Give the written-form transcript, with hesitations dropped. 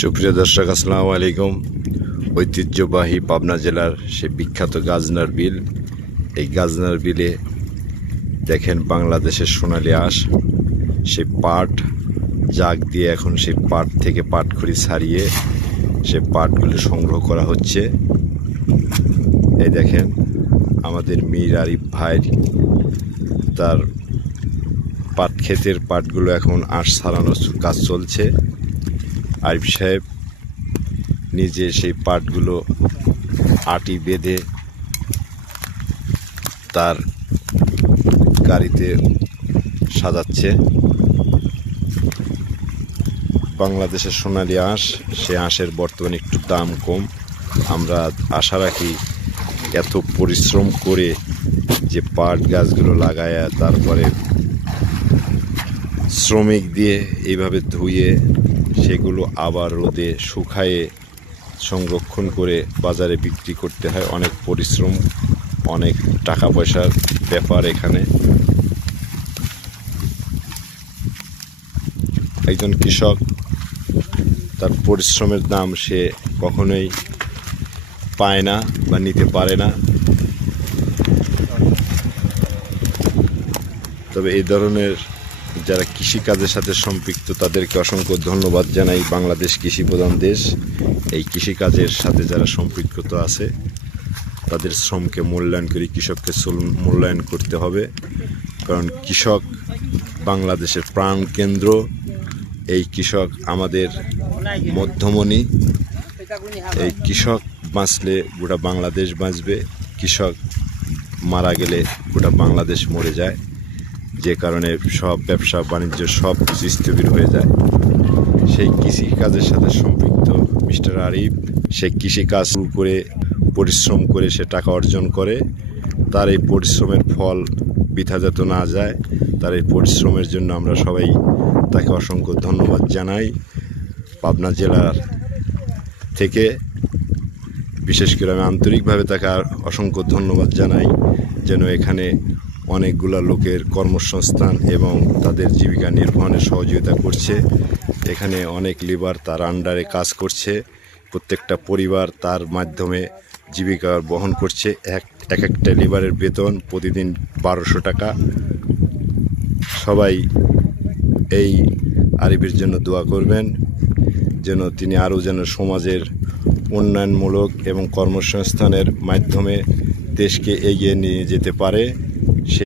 সুপ্রিয় দর্শক, আসসালামু আলাইকুম। ঐতিহ্যবাহী পাবনা জেলার সে বিখ্যাত গাজনার বিল। এই গাজনার বিলে দেখেন বাংলাদেশের সোনালী আঁশ, সেই পাট জাগ দিয়ে এখন সেই পাট থেকে পাটখড়ি ছাড়িয়ে সে পাটগুলো সংগ্রহ করা হচ্ছে। এই দেখেন আমাদের মীর আরিফ ভাই, তার পাট ক্ষেতের পাটগুলো এখন আঁশ ছাড়ানোর কাজ চলছে। আরিফ সাহেব নিজে সেই পাটগুলো আটি বেঁধে তার গাড়িতে সাজাচ্ছে। বাংলাদেশের সোনালী আঁশ, সে আঁশের বর্তমানে একটু দাম কম। আমরা আশা রাখি এত পরিশ্রম করে যে পাট গাছগুলো লাগায়, তারপরে শ্রমিক দিয়ে এইভাবে ধুয়ে সেগুলো আবার রোদে শুকায়ে সংরক্ষণ করে বাজারে বিক্রি করতে হয়। অনেক পরিশ্রম, অনেক টাকা পয়সার ব্যাপার এখানে। একজন কৃষক তার পরিশ্রমের দাম সে কখনোই পায় না বা নিতে পারে না। তবে এই ধরনের যারা কৃষিকাজের সাথে সম্পৃক্ত তাদেরকে অসংখ্য ধন্যবাদ জানাই। বাংলাদেশ কৃষি প্রধান দেশ। এই কৃষিকাজের সাথে যারা সম্পৃক্ত আছে তাদের শ্রমকে মূল্যায়ন করে কৃষককে মূল্যায়ন করতে হবে, কারণ কৃষক বাংলাদেশের প্রাণকেন্দ্র। এই কৃষক আমাদের মধ্যমণি। এই কৃষক বাঁচলে গোটা বাংলাদেশ বাঁচবে, কৃষক মারা গেলে গোটা বাংলাদেশ মরে যায়। যে কারণে সব ব্যবসা বাণিজ্য সব কিছু স্থবির হয়ে যায়। সেই কৃষিকাজের সাথে সম্পৃক্ত মিস্টার আরিফ, সে কৃষিকাজ শুরু করে পরিশ্রম করে সে টাকা অর্জন করে। তার এই পরিশ্রমের ফল বৃথা যাতে না যায়, তার এই পরিশ্রমের জন্য আমরা সবাই তাকে অসংখ্য ধন্যবাদ জানাই। পাবনা জেলার থেকে বিশেষ করে আমি আন্তরিকভাবে তাকে অসংখ্য ধন্যবাদ জানাই, যেন এখানে অনেকগুলো লোকের কর্মসংস্থান এবং তাদের জীবিকা নির্বাহনে সহযোগিতা করছে। এখানে অনেক লেবার তার আন্ডারে কাজ করছে। প্রত্যেকটা পরিবার তার মাধ্যমে জীবিকা বহন করছে। এক একটা লেবারের বেতন প্রতিদিন 1200 টাকা। সবাই এই আরিফের জন্য দোয়া করবেন, যেন তিনি আরও যেন সমাজের উন্নয়নমূলক এবং কর্মসংস্থানের মাধ্যমে দেশকে এগিয়ে নিয়ে যেতে পারে।